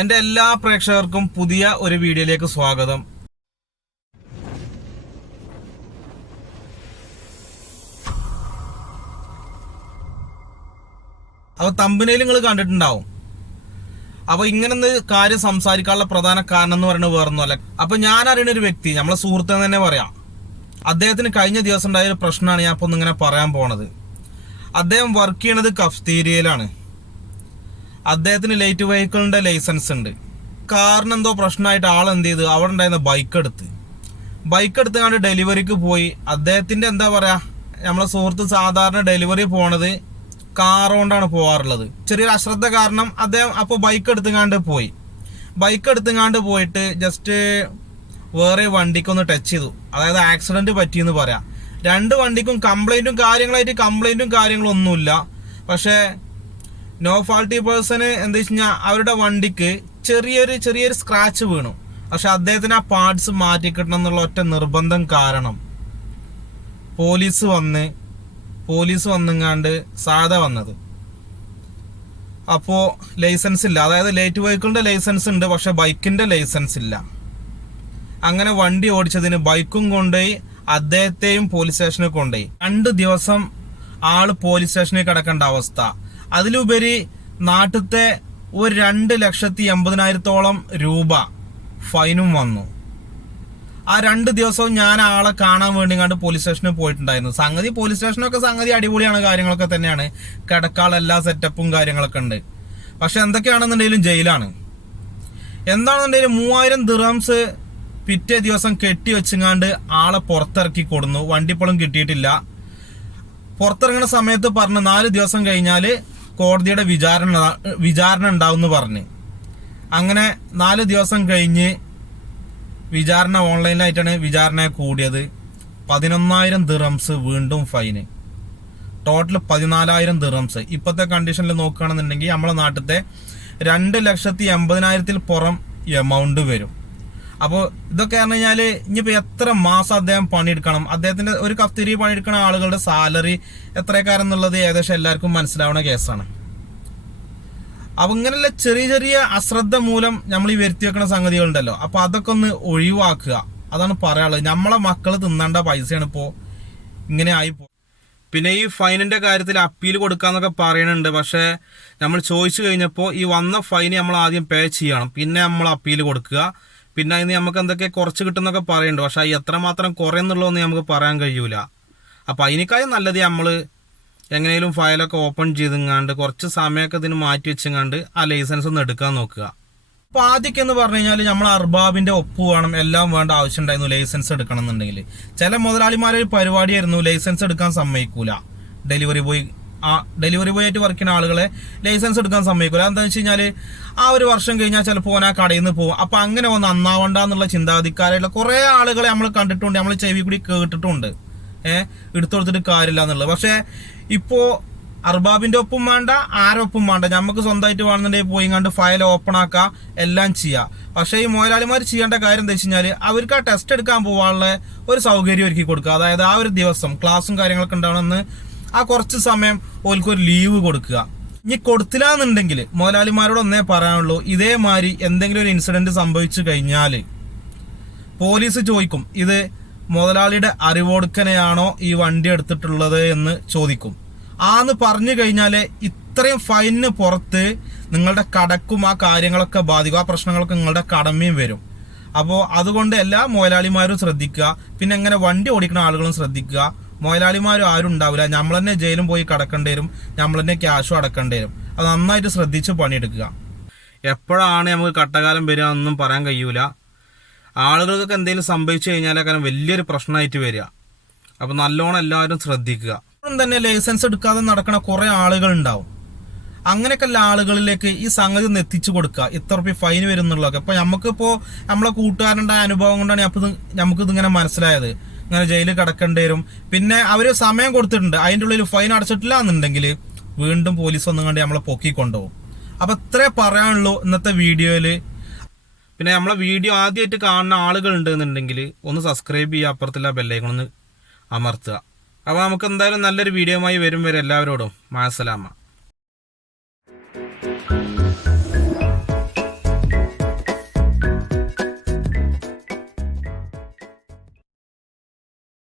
എൻ്റെ എല്ലാ പ്രേക്ഷകർക്കും പുതിയ ഒരു വീഡിയോയിലേക്ക് സ്വാഗതം. അപ്പോൾ തമ്പനയിൽ നിങ്ങൾ കണ്ടിട്ടുണ്ടാവും. അപ്പോൾ ഇങ്ങനൊന്ന് കാര്യം സംസാരിക്കാനുള്ള പ്രധാന കാരണം എന്ന് പറയുന്നത് വേറൊന്നുമല്ല. അപ്പോൾ ഞാൻ അറിയുന്ന ഒരു വ്യക്തി, നമ്മളെ സുഹൃത്ത് തന്നെ പറയാം, അദ്ദേഹത്തിന് കഴിഞ്ഞ ദിവസം ഉണ്ടായ ഒരു പ്രശ്നമാണ് ഞാൻ ഇപ്പോൾ ഇങ്ങനെ പറയാൻ പോണത്. അദ്ദേഹം വർക്ക് ചെയ്യണത് കഫ്തീരിയയിലാണ്. അദ്ദേഹത്തിന് ലൈറ്റ് വെഹിക്കിളിന്റെ ലൈസൻസ് ഉണ്ട്. കാറിന് എന്തോ പ്രശ്നമായിട്ട് ആളെന്ത് ചെയ്ത് അവിടെ ഉണ്ടായിരുന്ന ബൈക്ക് എടുത്ത് കണ്ട് ഡെലിവറിക്ക് പോയി. അദ്ദേഹത്തിന്റെ എന്താ പറയാ, നമ്മളെ സുഹൃത്ത് സാധാരണ ഡെലിവറി പോണത് കാർ കൊണ്ടാണ് പോകാറുള്ളത്. ചെറിയൊരു അശ്രദ്ധ കാരണം അദ്ദേഹം അപ്പോൾ ബൈക്ക് എടുത്തുങ്ങാണ്ട് പോയിട്ട് ജസ്റ്റ് വേറെ വണ്ടിക്കൊന്ന് ടച്ച് ചെയ്തു. അതായത് ആക്സിഡന്റ് പറ്റിയെന്ന് പറയാം. രണ്ട് വണ്ടിക്കും കംപ്ലൈന്റും കാര്യങ്ങളൊന്നുമില്ല. പക്ഷേ നോ ഫാൾട്ടി പേഴ്സണ് എന്താ വെച്ച് കഴിഞ്ഞാൽ അവരുടെ വണ്ടിക്ക് ചെറിയൊരു സ്ക്രാച്ച് വീണു. പക്ഷെ അദ്ദേഹത്തിന് ആ പാർട്സ് മാറ്റിക്കിട്ടണം എന്നുള്ള ഒറ്റ നിർബന്ധം കാരണം പോലീസ് വന്നെങ്ങാണ്ട് സാധാ വന്നത്. അപ്പോ ലൈസൻസ് ഇല്ല. അതായത് ലൈറ്റ് വെഹിക്കിളിന്റെ ലൈസൻസ് ഉണ്ട്, പക്ഷെ ബൈക്കിന്റെ ലൈസൻസ് ഇല്ല. അങ്ങനെ വണ്ടി ഓടിച്ചതിന് ബൈക്കും കൊണ്ടുപോയി, അദ്ദേഹത്തെയും പോലീസ് സ്റ്റേഷനിൽ കൊണ്ടുപോയി. 2 ദിവസം ആള് പോലീസ് സ്റ്റേഷനിൽ കിടക്കേണ്ട അവസ്ഥ. അതിലുപരി നാട്ടിലത്തെ ഒരു 2,80,000-ഓളം രൂപ ഫൈനും വന്നു. ആ 2 ദിവസവും ഞാൻ ആളെ കാണാൻ വേണ്ടി കണ്ട് പോലീസ് സ്റ്റേഷനിൽ പോയിട്ടുണ്ടായിരുന്നു. പോലീസ് സ്റ്റേഷനൊക്കെ അടിപൊളിയാണ്, കാര്യങ്ങളൊക്കെ തന്നെയാണ്. കിടക്കാനുള്ള എല്ലാ സെറ്റപ്പും കാര്യങ്ങളൊക്കെ ഉണ്ട്. പക്ഷെ എന്തൊക്കെയാണെന്നുണ്ടെങ്കിലും ജയിലാണ്. എന്താണെന്നുണ്ടെങ്കിലും 3000 ദിർഹംസ് പിറ്റേ ദിവസം കെട്ടി വെച്ചങ്ങാണ്ട് ആളെ പുറത്തിറക്കി കൊടുന്നു. വണ്ടി ഇപ്പോഴും കിട്ടിയിട്ടില്ല. പുറത്തിറങ്ങുന്ന സമയത്ത് പറഞ്ഞു 4 ദിവസം കഴിഞ്ഞാല് കോടതിയുടെ വിചാരണ ഉണ്ടാവും എന്ന് പറഞ്ഞ്. അങ്ങനെ 4 ദിവസം കഴിഞ്ഞ് വിചാരണ ഓൺലൈനിലായിട്ടാണ് വിചാരണ കൂടിയത്. 11,000 ദിർഹംസ് വീണ്ടും ഫൈന്. Total 14,000 dirhams. ഇപ്പോഴത്തെ കണ്ടീഷനിൽ നോക്കുകയാണെന്നുണ്ടെങ്കിൽ നമ്മളെ നാട്ടിലത്തെ 2,80,000-ൽ പുറം എമൗണ്ട് വരും. അപ്പോൾ ഇതൊക്കെ പറഞ്ഞു കഴിഞ്ഞാൽ ഇനിയിപ്പോൾ എത്ര മാസം അദ്ദേഹം പണിയെടുക്കണം, അദ്ദേഹത്തിന്റെ ഒരു കഫ്തീരി പണിയെടുക്കുന്ന ആളുകളുടെ സാലറി എത്രക്കാരെന്നുള്ളത് ഏകദേശം എല്ലാവർക്കും മനസ്സിലാവുന്ന കേസാണ്. അപ്പൊ ഇങ്ങനെയുള്ള ചെറിയ അശ്രദ്ധ മൂലം നമ്മൾ ഈ വരുത്തി വെക്കുന്ന സംഗതികളുണ്ടല്ലോ, അപ്പൊ അതൊക്കെ ഒന്ന് ഒഴിവാക്കുക. അതാണ് പറയാനുള്ളത്. നമ്മളെ മക്കള് തിന്നേണ്ട പൈസയാണ് ഇപ്പോ ഇങ്ങനെ ആയിപ്പോ. പിന്നെ ഈ ഫൈനിന്റെ കാര്യത്തിൽ അപ്പീൽ കൊടുക്കാന്നൊക്കെ പറയുന്നുണ്ട്. പക്ഷെ നമ്മൾ ചോദിച്ചു കഴിഞ്ഞപ്പോൾ ഈ വന്ന ഫൈന് നമ്മൾ ആദ്യം പേ ചെയ്യണം, പിന്നെ നമ്മൾ അപ്പീൽ കൊടുക്കുക. പിന്നെ അതിന് നമുക്ക് എന്തൊക്കെ കുറച്ച് കിട്ടുന്നൊക്കെ പറയുന്നുണ്ട്. പക്ഷെ എത്രമാത്രം കുറയുന്നുള്ളതൊന്നും നമുക്ക് പറയാൻ കഴിയൂല. അപ്പൊ അതിനേക്കായി നല്ലത് നമ്മള് എങ്ങനെയും ഫയലൊക്കെ ഓപ്പൺ ചെയ്തെങ്ങാണ്ട് കുറച്ച് സമയമൊക്കെ ഇതിന് മാറ്റി വെച്ചെങ്ങാണ്ട് ആ ലൈസൻസ് ഒന്ന് എടുക്കാൻ നോക്കുക. അപ്പൊ ആദ്യമൊക്കെ എന്ന് പറഞ്ഞു കഴിഞ്ഞാൽ നമ്മൾ അർബാബിന്റെ ഒപ്പ് വേണം, എല്ലാം വേണ്ട ആവശ്യം ഉണ്ടായിരുന്നു ലൈസൻസ് എടുക്കണം എന്നുണ്ടെങ്കിൽ. ചില മുതലാളിമാരൊരു പരിപാടിയായിരുന്നു, ലൈസൻസ് എടുക്കാൻ സമ്മതിക്കൂല. ഡെലിവറി ബോയ് ആയിട്ട് വർക്ക് ചെയ്യുന്ന ആളുകളെ ലൈസൻസ് എടുക്കാൻ സമ്മതിക്കൂല. എന്താണെന്ന് വെച്ച് കഴിഞ്ഞാൽ ആ ഒരു വർഷം കഴിഞ്ഞാൽ ചിലപ്പോൾ ഓൻ ആ കടയിൽ നിന്ന് പോകും. അപ്പൊ അങ്ങനെ നന്നാവണ്ട എന്നുള്ള ചിന്താഗതിക്കാരായിട്ടുള്ള കുറെ ആളുകളെ നമ്മൾ കണ്ടിട്ടുണ്ട്, നമ്മൾ ചെവി കൂടി കേട്ടിട്ടുണ്ട്. എടുത്തൊടുത്തിട്ട് കാര്യമില്ല എന്നുള്ളത്. പക്ഷെ ഇപ്പോ അർബാബിന്റെ ഒപ്പം വേണ്ട, ആരൊപ്പം വേണ്ട, നമുക്ക് സ്വന്തമായിട്ട് വേണമെന്നുണ്ടെങ്കിൽ പോയി കണ്ട് ഫയൽ ഓപ്പൺ ആക്കുക, എല്ലാം ചെയ്യാം. പക്ഷെ ഈ മുതലാളിമാർ ചെയ്യേണ്ട കാര്യം എന്താ വെച്ച് കഴിഞ്ഞാല് അവർക്ക് ആ ടെസ്റ്റ് എടുക്കാൻ പോകാനുള്ള ഒരു സൗകര്യം ഒരുക്കി കൊടുക്കുക. അതായത് ആ ഒരു ദിവസം ക്ലാസ്സും കാര്യങ്ങളൊക്കെ ഉണ്ടാവണമെന്ന് ആ കുറച്ച് സമയം ഓൽക്കൊരു ലീവ് കൊടുക്കുക. ഇനി കൊടുത്തില്ലാന്നുണ്ടെങ്കിൽ മുതലാളിമാരോട് ഒന്നേ പറയാനുള്ളൂ, ഇതേമാതിരി എന്തെങ്കിലും ഒരു ഇൻസിഡന്റ് സംഭവിച്ചു കഴിഞ്ഞാല് പോലീസ് ചോദിക്കും, ഇത് മുതലാളിയുടെ അറിവോടുക്കനെയാണോ ഈ വണ്ടി എടുത്തിട്ടുള്ളത് എന്ന് ചോദിക്കും. ആന്ന് പറഞ്ഞു കഴിഞ്ഞാല് ഇത്രയും ഫൈനിന് പുറത്ത് നിങ്ങളുടെ കടക്കും ആ കാര്യങ്ങളൊക്കെ ബാധിക്കും, ആ പ്രശ്നങ്ങളൊക്കെ നിങ്ങളുടെ കടമയും വരും. അപ്പോൾ അതുകൊണ്ട് എല്ലാ മുതലാളിമാരും ശ്രദ്ധിക്കുക. പിന്നെ എങ്ങനെ വണ്ടി ഓടിക്കുന്ന ആളുകളും ശ്രദ്ധിക്കുക. മുതലാളിമാരും ആരും ഉണ്ടാവില്ല, നമ്മൾ തന്നെ ജയിലും പോയി കിടക്കേണ്ടി വരും, നമ്മൾ തന്നെ ക്യാഷും അടക്കേണ്ടി വരും. അത് നന്നായിട്ട് ശ്രദ്ധിച്ച് പണിയെടുക്കുക. എപ്പോഴാണ് നമുക്ക് കട്ടകാലം വരിക എന്നൊന്നും പറയാൻ കഴിയൂല. ആളുകൾക്കൊക്കെ എന്തെങ്കിലും സംഭവിച്ചു കഴിഞ്ഞാൽ കാരണം വലിയൊരു പ്രശ്നമായിട്ട് വരിക. അപ്പൊ നല്ലോണം എല്ലാവരും ശ്രദ്ധിക്കുക. തന്നെ ലൈസൻസ് എടുക്കാതെ നടക്കണ കുറെ ആളുകൾ ഉണ്ടാവും. അങ്ങനെയൊക്കെയുള്ള ആളുകളിലേക്ക് ഈ സംഗതി ഒന്ന് എത്തിച്ചു കൊടുക്കുക. ഇത്ര രൂപ ഫൈൻ വരുന്നുള്ളതൊക്കെ. അപ്പൊ നമുക്കിപ്പോ നമ്മളെ കൂട്ടുകാരൻ്റെ അനുഭവം കൊണ്ടാണ് നമുക്കിത് ഇങ്ങനെ മനസ്സിലായത്. ഇങ്ങനെ ജയിലിൽ കിടക്കേണ്ടി വരും. പിന്നെ അവര് സമയം കൊടുത്തിട്ടുണ്ട്, അതിൻ്റെ ഉള്ളിൽ ഫൈൻ അടച്ചിട്ടില്ല എന്നുണ്ടെങ്കിൽ വീണ്ടും പോലീസ് ഒന്നും കണ്ട് നമ്മളെ പൊക്കിക്കൊണ്ടുപോകും. അപ്പൊ ഇത്രേ പറയാനുള്ളൂ ഇന്നത്തെ വീഡിയോയില്. പിന്നെ നമ്മളെ വീഡിയോ ആദ്യമായിട്ട് കാണുന്ന ആളുകൾ ഉണ്ടെന്നുണ്ടെങ്കിൽ ഒന്ന് സബ്സ്ക്രൈബ് ചെയ്യുക, അപ്പുറത്തുള്ള ബെല്ലൈക്കൺ ഒന്ന് അമർത്തുക. അപ്പോൾ നമുക്ക് എന്തായാലും നല്ലൊരു വീഡിയോയുമായി വരും വരെ എല്ലാവരോടും മാസലാമ.